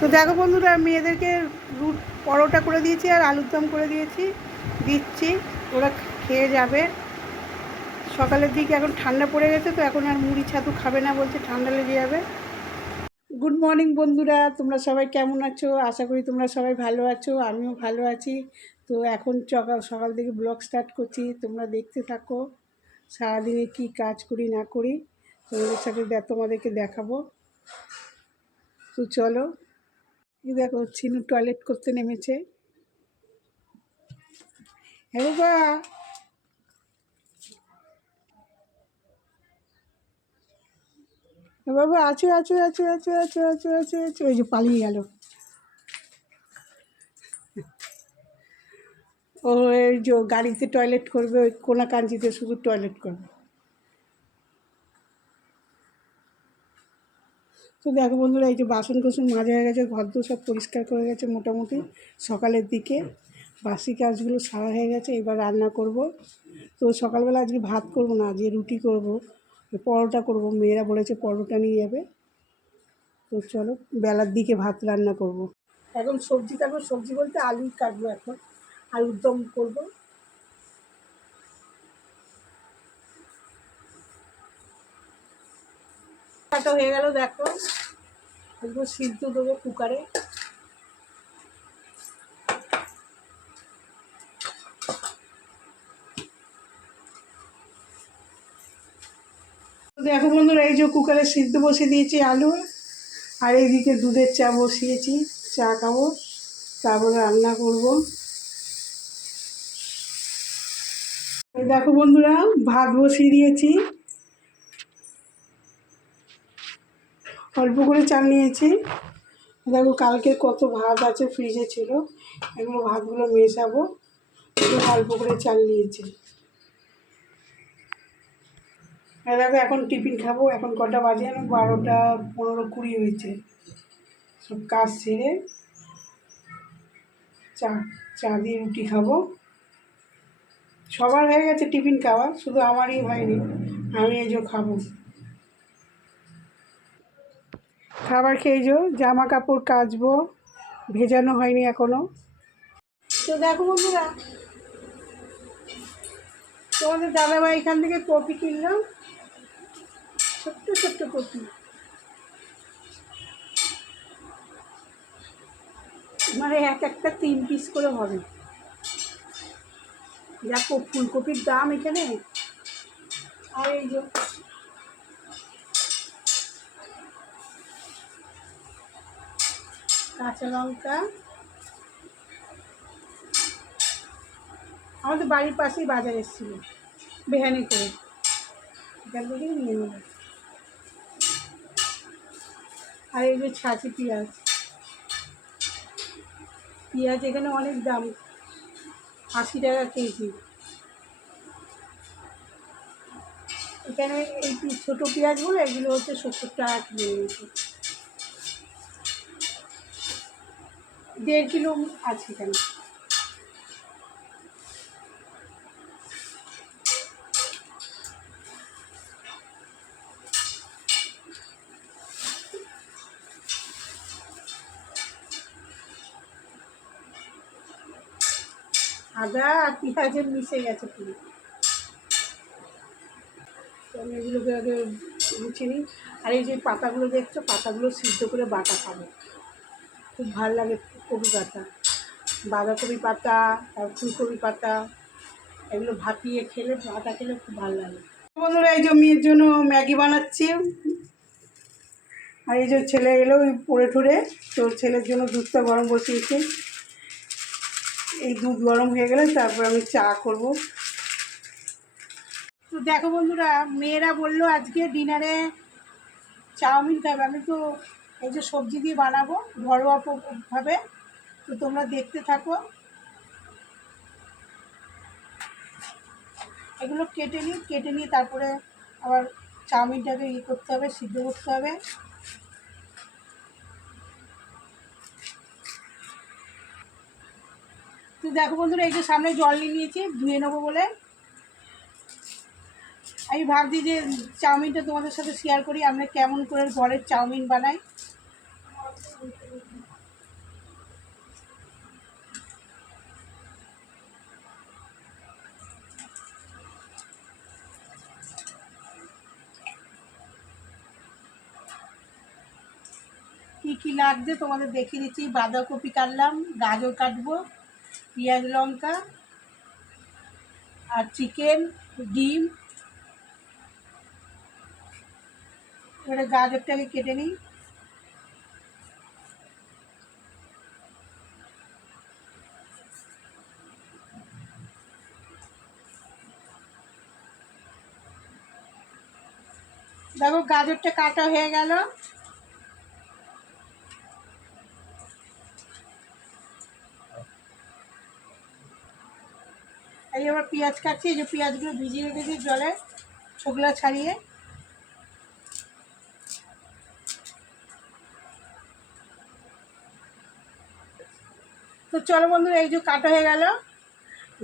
তো দেখো বন্ধুরা, মেয়েদেরকে পরোটা করে দিয়েছি আর আলুর দম করে দিচ্ছি, ওরা খেয়ে যাবে। সকালের দিকে এখন ঠান্ডা পড়ে গেছে, তো এখন আর মুড়ি ছাতু খাবে না, বলছে ঠান্ডা লেগে যাবে। গুড মর্নিং বন্ধুরা, তোমরা সবাই কেমন আছো? আশা করি তোমরা সবাই ভালো আছো, আমিও ভালো আছি। তো এখন সকাল থেকে ব্লগ স্টার্ট করছি, তোমরা দেখতে থাকো সারাদিনে কি কাজ করি না করি তোমাদের সাথে তোমাদেরকে দেখাবো। তো চলো, দেখো চিনু টয়লেট করতে নেমেছে। হ্যাঁ বাবা, বাবা আছো আছো আছো আছো আছো আছো আছো আছো, ওই যে পালিয়ে গেল। ও এই যে গাড়িতে টয়লেট করবে, ওই কোনাকাঞ্চিতে শুধু টয়লেট করবে। তো দেখো বন্ধুরা, এই যে বাসন কোসন মাজা হয়ে গেছে, ঘর দোর সব পরিষ্কার করে গেছে মোটামুটি সকালের দিকে। বাসি কাজগুলো সারা হয়ে গেছে, এবার রান্না করব। তো সকালবেলা আজকে ভাত করব না, আজকে রুটি করব, পরোটা করব। মেয়েরা বলেছে পরোটা নিয়ে যাবে। তো চলো বেলার দিকে ভাত রান্না করব। এখন সবজি কাটবো, সবজি বলতে আলুই কাটবো, এখন আলুর দম করবো। কাটা হয়ে গেল, দেখো এগুলো সিদ্ধ দেবো কুকারে। দেখো বন্ধুরা, এই যে কুকারে সিদ্ধ বসিয়ে দিয়েছি আলু, আর এইদিকে দুধের চা বসিয়েছি, চা খাবো, তারপরে রান্না করব। দেখো বন্ধুরা, ভাত বসিয়ে দিয়েছি, অল্প করে চাল নিয়েছি। দেখো কালকে কত ভাত আছে ফ্রিজে ছিল, এগুলো ভাতগুলো মেশাবো। অল্প করে চাল নিয়েছি। দেখো এখন টিফিন খাবো, এখন কটা বাজে, আমি 12টা 15-20 হয়েছে। সব কাজ সেরে চা চা দিয়ে রুটি খাবো। সবার হয়ে গেছে টিফিন খাওয়া, শুধু আমারই হয়নি, আমি এই যে খাবো। খাবার খেয়ে যে জামা কাপড় কাচবো, ভেজানো হয়নি এখনো। তো দেখো বন্ধুরা, তোমাদের দাদাভাই এখান থেকে কপি কিনলাম, ছোট্ট ছোট্ট কপি, মানে এক একটা 3 পিস করে হবে। দেখো ফুলকপির দাম এখানে। আর এই যে কাঁচা লঙ্কা, আমাদের বাড়ির পাশেই বাজার এসেছিলো বেহানি করে, এখান থেকেই নিয়ে নেব। আর এই যে ছাঁচি পেঁয়াজ, পেঁয়াজ এখানে অনেক দাম, 80 টাকা কেজি। এখানে এই ছোটো পেঁয়াজগুলো, এগুলো হচ্ছে 70 টাকা কিলো নিয়েছে। 1.5 কিলো আছে এখানে। আদা আর পেঁয়াজের মিশে গেছে পুরো। আমি এগুলোকে আগে গুছিয়ে নিই। আর এই যে পাতাগুলো দেখছো, পাতাগুলো সিদ্ধ করে বাটা খাবো, খুব ভালো লাগে। কপি পাতা, বাঁধাকপি পাতা আর ফুলকপি পাতা, এগুলো ভাপিয়ে খেলে, বাটা খেলে খুব ভালো লাগে। বন্ধুরা, এই যে মেয়ের জন্য ম্যাগি বানাচ্ছি। আর এই যে ছেলে এলো ওই পড়ে ঠরে, তো ছেলের জন্য দুধটা গরম বসিয়েছি। এই দুধ গরম হয়ে গেলে তারপর আমি চা করব। তো দেখো বন্ধুরা, মেয়েরা বললো আজকে ডিনারে চাউমিন খাবে। আমি তো এই যে সবজি দিয়ে বানাবো ঘরোয়াভাবে, তো তোমরা দেখতে থাকো। এগুলো কেটে নিয়ে তারপরে আবার চাউমিনটাকে করতে হবে, সিদ্ধ করতে হবে। তো দেখো বন্ধুরা, এই যে সামনে জল নিয়ে নিয়েছি ধুয়ে নেবো বলে। আমি ভাবছি যে চাউমিনটা তোমাদের সাথে শেয়ার করি, আমরা কেমন করে ঘরের চাউমিন বানাই। কী লাগছে তোমাদের দেখিয়ে দিচ্ছি। বাঁধাকপি কাটলাম, গাজর কাটবো, পেঁয়াজ লঙ্কা আর চিকেন, ডিম। এবারে গাজরটাকে কেটে নিই। দেখো গাজরটা কাটা হয়ে গেল। এই আবার পেঁয়াজ কাটছি, এই যে পেঁয়াজগুলো ভিজিয়ে রেখেছি জলে ছোকলা ছাড়িয়ে। তো চলো বন্ধুরা, এই যে কাটা হয়ে গেল,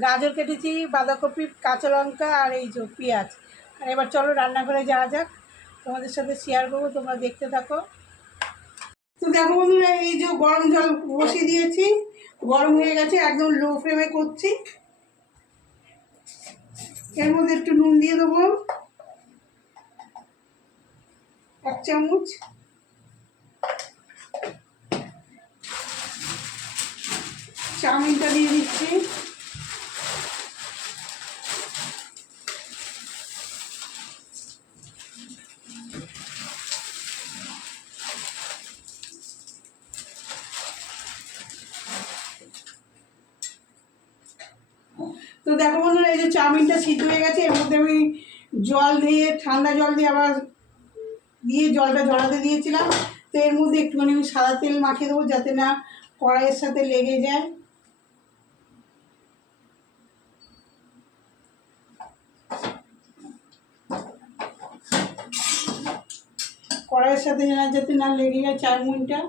গাজর কেটেছি, বাঁধাকপি, কাঁচা লঙ্কা আর এই যে পেঁয়াজ। আর এবার চলো রান্নাঘরে যাওয়া যাক, তোমাদের সাথে শেয়ার করবো, তোমরা দেখতে থাকো। তো দেখো বন্ধুরা, এই যে গরম জল বসিয়ে দিয়েছি, গরম হয়ে গেছে, একদম লো ফ্লেমে করছি। এর মধ্যে একটু নুন দিয়ে দেবো, 1 চামচ। চাউমিনটা দিয়ে দিচ্ছি। তো দেখো বন্ধুরা, এই যে চাউমিনটা সিদ্ধ হয়ে গেছে, এর মধ্যে আমি জল দিয়ে, ঠান্ডা জল দিয়ে আবার দিয়ে জলটা ঝরাতে দিয়েছিলাম। তো এর মধ্যে একটুখানি আমি সাদা তেল মাখিয়ে দেবো, যাতে না কড়াইয়ের সাথে লেগে যায়। কড়াইয়ের সাথে যাতে না লেগে যায় চাউমিনটা।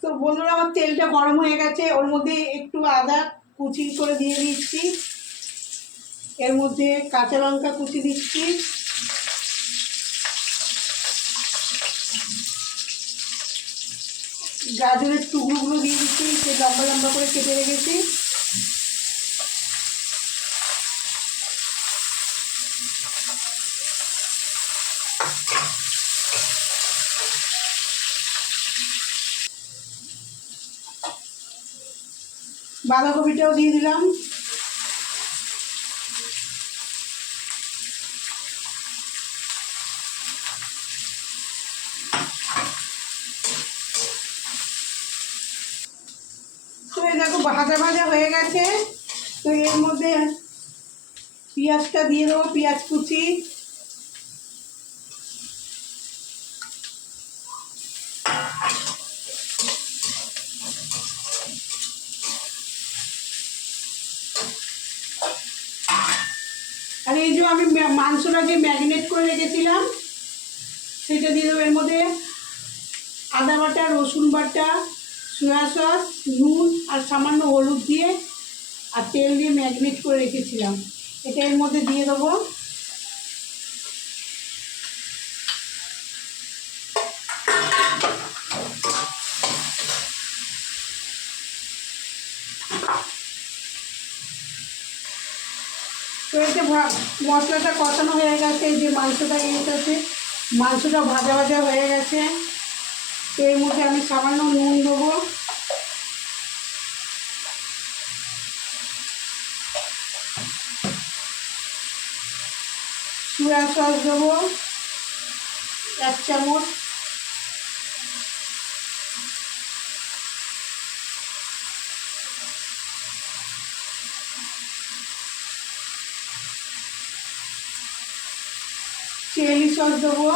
তো বন্ধুরা, আমার তেলটা গরম হয়ে গেছে, ওর মধ্যে একটু আদা কুচি করে দিয়ে দিচ্ছি, এর মধ্যে কাঁচা লঙ্কা কুচি দিচ্ছি, গাজরের টুকরোগুলো দিয়ে দিচ্ছি, সে লম্বা লম্বা করে কেটে রেখেছি। বাঁধাকপিটাও দিয়ে দিলাম। তো এই দেখো ভাজা ভাজা হয়ে গেছে। তো এর মধ্যে পেঁয়াজটা দিয়ে দেবো, পেঁয়াজ কুচি, আর এই যে আমি মাংসটা যে ম্যারিনেট করে রেখেছিলাম সেটা দিয়ে দেবো। এর মধ্যে আদা বাটা, রসুন বাটা, সয়া সস, নুন আর সামান্য হলুদ দিয়ে আর তেল দিয়ে ম্যারিনেট করে রেখেছিলাম, এটা এর মধ্যে দিয়ে দেবো। তো এতে মশলাটা কষানো হয়ে গেছে, যে মাংসটা এসেছে, মাংসটা ভাজা ভাজা হয়ে গেছে। তো এর মধ্যে আমি সামান্য নুন দেবো, সয়া সস দেবো 1 চামচ, চিলি সস দেবো,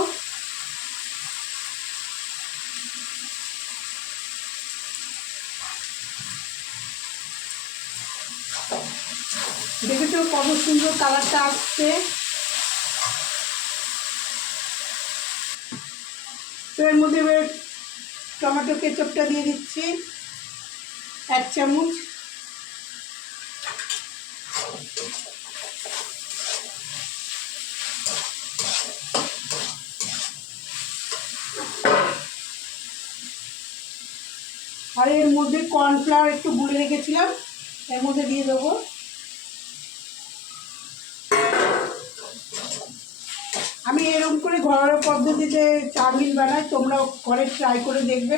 দেখেছো কত সুন্দর কালারটা আসছে। তো এর মধ্যে এবার টমেটো কেচাপটা দিয়ে দিচ্ছি 1 চামচ, আর এর মধ্যে কর্নফ্লাওয়ার একটু গুলে রেখেছিলাম, এর মধ্যে দিয়ে দেবো। আমি এরকম করে ঘরোয়া পদ্ধতিতে চাউমিন বানাই, তোমরাও ঘরে ট্রাই করে দেখবে,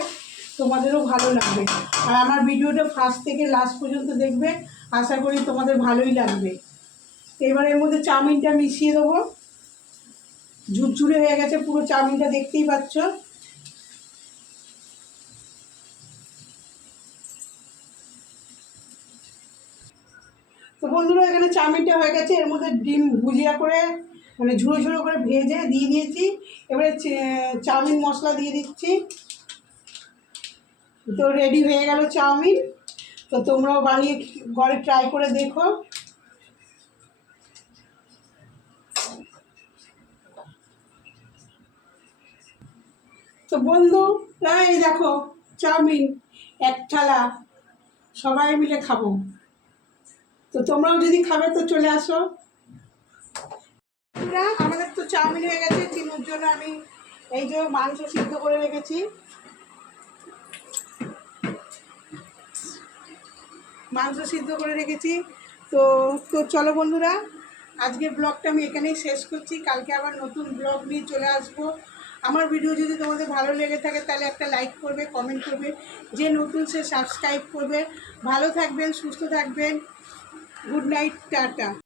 তোমাদেরও ভালো লাগবে। আর আমার ভিডিওটা ফার্স্ট থেকে লাস্ট পর্যন্ত দেখবে, আশা করি তোমাদের ভালোই লাগবে। এবার এর মধ্যে চাউমিনটা মিশিয়ে দেবো। ঝুরঝুরে হয়ে গেছে পুরো চাউমিনটা, দেখতেই পাচ্ছ। তো বন্ধুরা এখানে চাউমিনটা হয়ে গেছে, এর মধ্যে ডিম ভুজিয়া করে মানে ঝুড়ো ঝুড়ো করে ভেজে দিয়ে দিয়েছি। এবারে চাউমিন মশলা দিয়ে দিচ্ছি। তো রেডি হয়ে গেল চাউমিন। তো তোমরাও বানিয়ে ঘরে ট্রাই করে দেখো। তো বন্ধু এই দেখো চাউমিন এক থালা, সবাই মিলে খাবো। তো তোমরাও যদি খাবে তো চলে আসো। আমাদের তো চাউমিন হয়ে গেছে। চিনুর জন্য আমি এই যে মাংস সিদ্ধ করে রেখেছি, তো তো চলো বন্ধুরা, আজকের ব্লগটা আমি এখানেই শেষ করছি। কালকে আবার নতুন ব্লগ নিয়ে চলে আসবো। আমার ভিডিও যদি তোমাদের ভালো লেগে থাকে তাহলে একটা লাইক করবে, কমেন্ট করবে, যে নতুন সে সাবস্ক্রাইব করবে। ভালো থাকবেন, সুস্থ থাকবেন। Good night, tata.